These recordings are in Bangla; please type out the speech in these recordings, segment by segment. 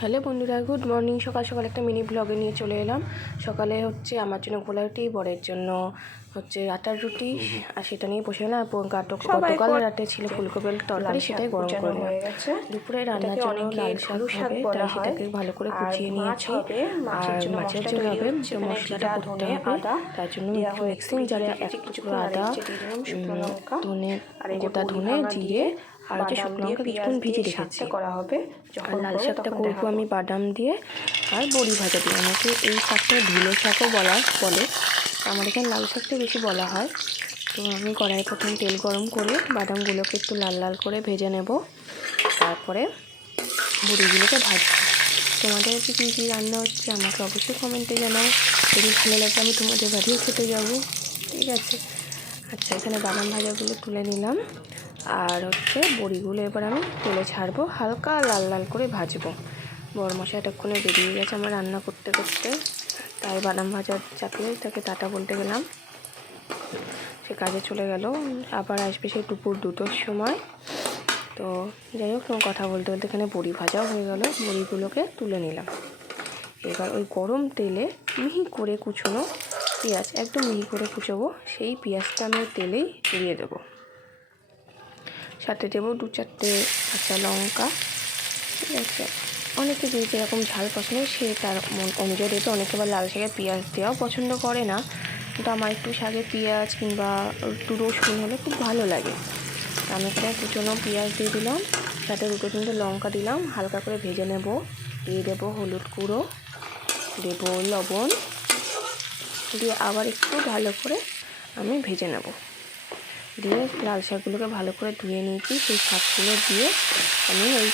হ্যালো বন্ধুরা, গুড মর্নিং। সকাল সকাল একটা মিনি ব্লগে নিয়ে চলে এলাম। সকালে হচ্ছে আমার জন্য গোলা রুটি, বরের জন্য হচ্ছে আটার রুটি, আর সেটা নিয়ে বসে না। গতকাল রাতে ছিল ফুলকপির তরকারি, সেটাই গরম করে নিলাম। দুপুরে রান্নার জন্য লাল শাক হবে, তাই সেটাকে ভালো করে কুচিয়ে নিয়েছি। আর মাছের জন্য হবে, তো মশলাটা করতে হবে। তার জন্য মিক্সিং জারে এক টুকরো আদা, ধনে, গোটা ধনে, জিরে আর হচ্ছে শুকনো লঙ্কা কিছুক্ষণ ভিজে রেখেছি করা হবে। আর লাল শাকটা করবো আমি বাদাম দিয়ে আর বড়ি ভাজা দিয়ে। আমাকে এই শাকটা ধুলো শাকও বলে, আমার এখানে লাল শাকটা বেশি বলা হয়। তো আমি কড়াই প্রথমে তেল গরম করে বাদামগুলোকে একটু লাল লাল করে ভেজে নেব, তারপরে বড়িগুলোকে ভাজবো। তোমাদের কাছে কী কী রান্না হচ্ছে আমাকে অবশ্যই কমেন্টে জানাও। যদি ভালো লাগে আমি তোমাদের বাড়িও খেতে যাবো, ঠিক আছে? আচ্ছা, এখানে বাদাম ভাজাগুলো তুলে নিলাম, আর হচ্ছে বড়িগুলো এবার আমি তেলে ছাড়বো, হালকা লাল লাল করে ভাজবো। বড় মশাই এতক্ষণে বেরিয়ে গেছে আমার রান্না করতে করতে, তাই বাদাম ভাজা চাপিয়ে তাকে টাটা বলতে গেলাম। সে কাজে চলে গেল, আবার আসবে সেই দুপুর 2টোর সময়। তো যাই হোক, তোমার কথা বলতে বলতে এখানে বড়ি ভাজাও হয়ে গেল। বড়িগুলোকে তুলে নিলাম। এবার ওই গরম তেলে মিহি করে কুচোনো পেঁয়াজ, একদম মিহি করে কুচোবো, সেই পেঁয়াজটা আমি তেলেই দিয়ে দেবো। সাথে দেবো 2-4টে কাঁচা লঙ্কা, ঠিক আছে? অনেকে যে যেরকম ঝাল পছন্দ সে তার অনুযায়ী দেবে। অনেকে আবার লাল শাকে পেঁয়াজ দেওয়াও পছন্দ করে না, কিন্তু আমার একটু শাকে পেঁয়াজ কিংবা একটু রসুন হলে খুব ভালো লাগে। আমি এখানে কুচনো পেঁয়াজ দিয়ে দিলাম, সাথে 2-3টে লঙ্কা দিলাম, হালকা করে ভেজে নেব। দিয়ে দেবো হলুদ গুঁড়ো, দেবো লবণ, দিয়ে আবার একটু ভালো করে আমি ভেজে নেব। দিয়ে লাল শাকগুলোকে ভালো করে ধুয়ে নিয়েছি, সেই শাকগুলো দিয়ে আমি ওই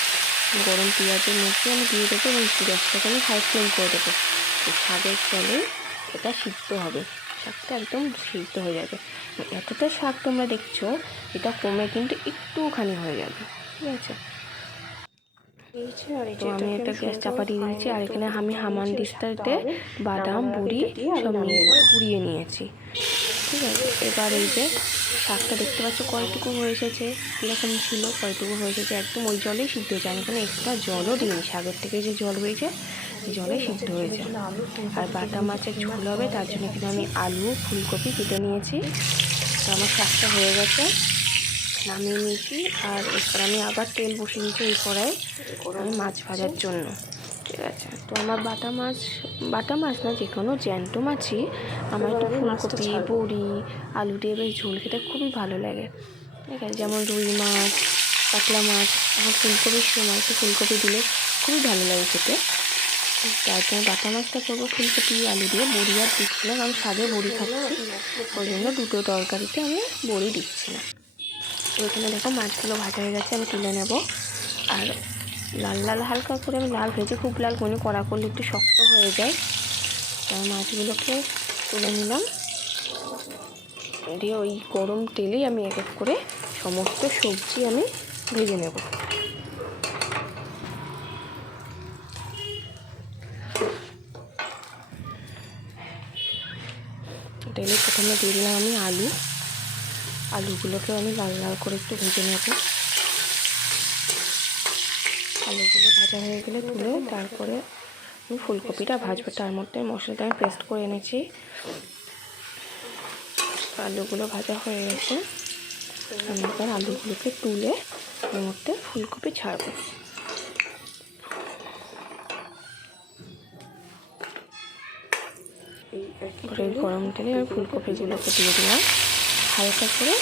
গরম পেঁয়াজের মধ্যে আমি দিয়ে দেবো এবং গ্যাসটাকে আমি হাই ফ্লেম করে দেবো। শাকের জলে এটা সিদ্ধ হবে, শাকটা একদম সিদ্ধ হয়ে যাবে। এতটা শাক তোমরা দেখছো, এটা কমে কিন্তু একটুখানি হয়ে যাবে, ঠিক আছে? তো আমি একটা গ্যাস চাপা দিয়ে দিয়েছি, আর এখানে আমি হামানদিস্তাতে বাদাম বড়ি সব মিহি করে গুঁড়িয়ে নিয়েছি, ঠিক আছে? এবার এই যে শাকটা দেখতে পাচ্ছ কয়টুকু হয়ে এসেছে, কীরকম ছিল, কয়টুকু হয়ে এসেছে, একদম ওই জলেই সিদ্ধ হয়েছে। আমি এখানে একটা জলও দিইনি, শাকের থেকে যে জল হয়েছে জলে সিদ্ধ হয়েছে। আর বাটা মাছের ঝোল হবে, তার জন্য এখানে আমি আলু ফুলকপি কেটে নিয়েছি। তো আমার শাকটা হয়ে গেছে, নামিয়ে নিয়েছি। আর এরপর আমি আবার তেল বসিয়ে দিয়েছি এই কড়াইয়ে আমি মাছ ভাজার জন্য, ঠিক আছে? তো আমার বাটা মাছ না, যে কোনো জ্যান্ত মাছই আমার একটু ফুলকপি বড়ি আলু দিয়ে বেশ ঝোল খেতে খুবই ভালো লাগে, ঠিক আছে? যেমন রুই মাছ, কাতলা মাছ, এখন ফুলকপির সময় একটু ফুলকপি দিলে খুবই ভালো লাগে খেতে। তার জন্য বাটা মাছটা করবো ফুলকপি আলু দিয়ে। বড়ি আর দিচ্ছি না, কারণ শাকে বড়ি খাচ্ছি, ওই জন্য দুটো তরকারিতে আমি বড়ি দিচ্ছি না। ওইখানে দেখো মাছগুলো ভাজা হয়ে গেছে, আমি তুলে নেব। আর লাল লাল হালকা করে আমি লাল ভেজে, খুব লাল করে কড়া করলে একটু শক্ত হয়ে যায়। তাই মাছগুলোকে তুলে নিলাম, দিয়ে ওই গরম তেলেই আমি এক এক করে সমস্ত সবজি আমি ভেজে নেব। তেলে প্রথমে দিয়ে দিলাম আমি আলুগুলোকে আমি লাল লাল করে একটু ভেজে নেব। আলুগুলো ভাজা হয়ে গেলে তুলে তারপরে আমি ফুলকপিটা ভাজবো। তার মধ্যে মশলাটা আমি পেস্ট করে এনেছি। আলুগুলো ভাজা হয়ে গেছে, আমি এবার আলুগুলোকে তুলে এর মধ্যে ফুলকপি ছাড়বো। এই গরম তেলে আমি ফুলকপিগুলোকে দিয়ে দিলাম, হালকা করে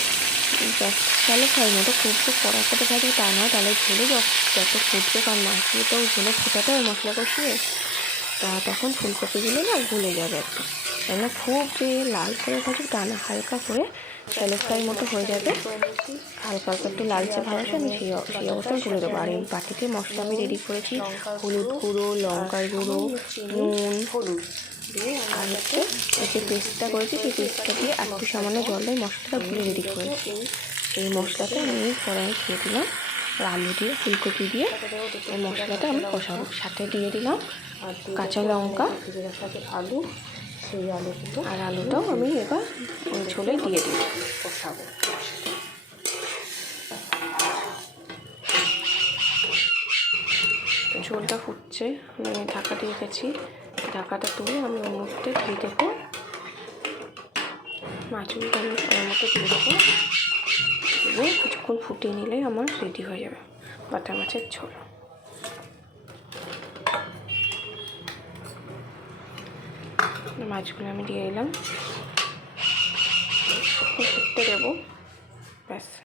শ্যালো ফ্রাই মতো, খুব কড়া করে ভাজবো তা নয়, তাহলে ঝোলে যত ফুটবে, কারণ মাছগুলো তো ঝোলে ফোটাতে হয় মশলা কষিয়ে, তা তখন ফুলকপিগুলো না গলে যাবে একটু। তাই না খুব যে লাল করে ভাজবো তা না, হালকা করে শ্যালো ফ্রাই মতো হয়ে যাবে। হালকা হালকা একটু লালচে ভাব আসে, আমি সেই অবস্থায় তুলে দেবো। আর এই বাটিতে মশলা আমি রেডি করেছি, হলুদ গুঁড়ো, লঙ্কার গুঁড়ো, নুন, হলুদ, আর হচ্ছে এই যে পেস্টটা করেছি সেই পেস্টটা দিয়ে একটু সামান্য জল দিয়ে মশলাটা গুলে রেডি করেছি। এই মশলাটা আমি কড়াইয়ে দিয়ে দিলাম, আর আলু দিয়ে ফুলকপি দিয়ে এই মশলাটা আমি কষাবো। সাথে দিয়ে দিলাম কাঁচা লঙ্কা, আলু, সেই আলুগুলো, আর আলুটাও আমি এবার ওই ঝোলে দিয়ে দিই, কষাবো। ঝোলটা ফুটছে, আমি ঢাকা দিয়ে রেখেছি। ঢাকাটা তুলে আমি ওর মধ্যে দিয়ে দেবো মাছগুলো, আমি ওর মধ্যে দিয়ে দেবো। দিয়ে কিছুক্ষণ ফুটিয়ে নিলে আমার রেডি হয়ে যাবে বাটা মাছের ঝোল। মাছগুলো আমি দিয়ে দিলাম, ফুটতে দেবো, ব্যাস।